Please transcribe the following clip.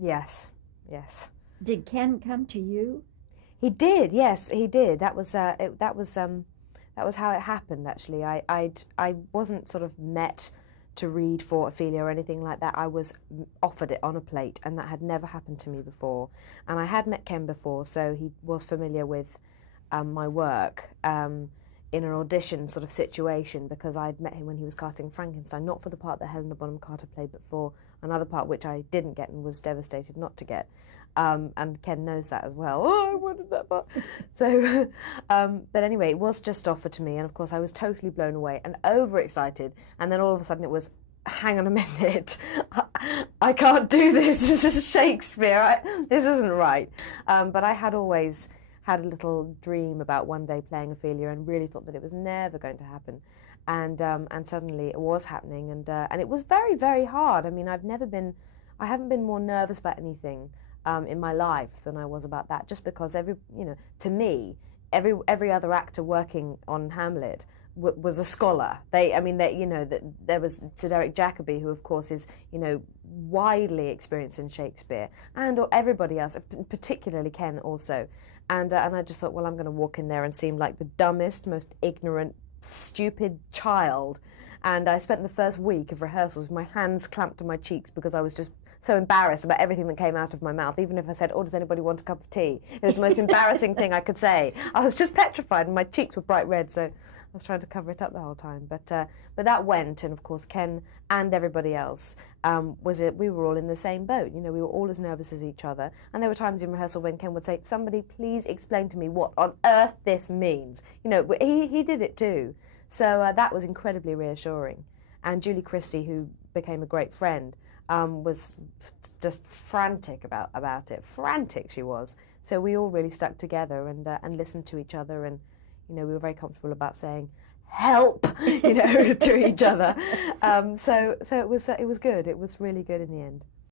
Yes, yes. Did Ken come to you? He did. Yes, he did. That was that was how it happened. Actually, I wasn't sort of met to read for Ophelia or anything like that. I was offered it on a plate, and that had never happened to me before. And I had met Ken before, so he was familiar with my work in an audition sort of situation, because I'd met him when he was casting Frankenstein, not for the part that Helena Bonham Carter played, but for another part which I didn't get and was devastated not to get. And Ken knows that as well. Oh, I wanted that part. So, but anyway, it was just offered to me, and of course I was totally blown away and overexcited. And then all of a sudden it was, hang on a minute, I can't do this. This is Shakespeare. This isn't right. But I had always had a little dream about one day playing Ophelia, and really thought that it was never going to happen. And suddenly it was happening, and it was very, very hard. I mean, I haven't been more nervous about anything in my life than I was about that, just because to me, every other actor working on Hamlet was a scholar. There was Sir Derek Jacobi, who of course is, widely experienced in Shakespeare, and everybody else, particularly Ken also. And I just thought, well, I'm going to walk in there and seem like the dumbest, most ignorant, stupid child. And I spent the first week of rehearsals with my hands clamped to my cheeks, because I was just so embarrassed about everything that came out of my mouth. Even if I said, oh, does anybody want a cup of tea? It was the most embarrassing thing I could say. I was just petrified, and my cheeks were bright red, so I was trying to cover it up the whole time. But that went, and of course Ken and everybody else, we were all in the same boat. We were all as nervous as each other. And there were times in rehearsal when Ken would say, somebody please explain to me what on earth this means. He did it too. So that was incredibly reassuring. And Julie Christie, who became a great friend, was just frantic about it. Frantic she was. So we all really stuck together and listened to each other, and we were very comfortable about saying help, to each other. So it was good. It was really good in the end.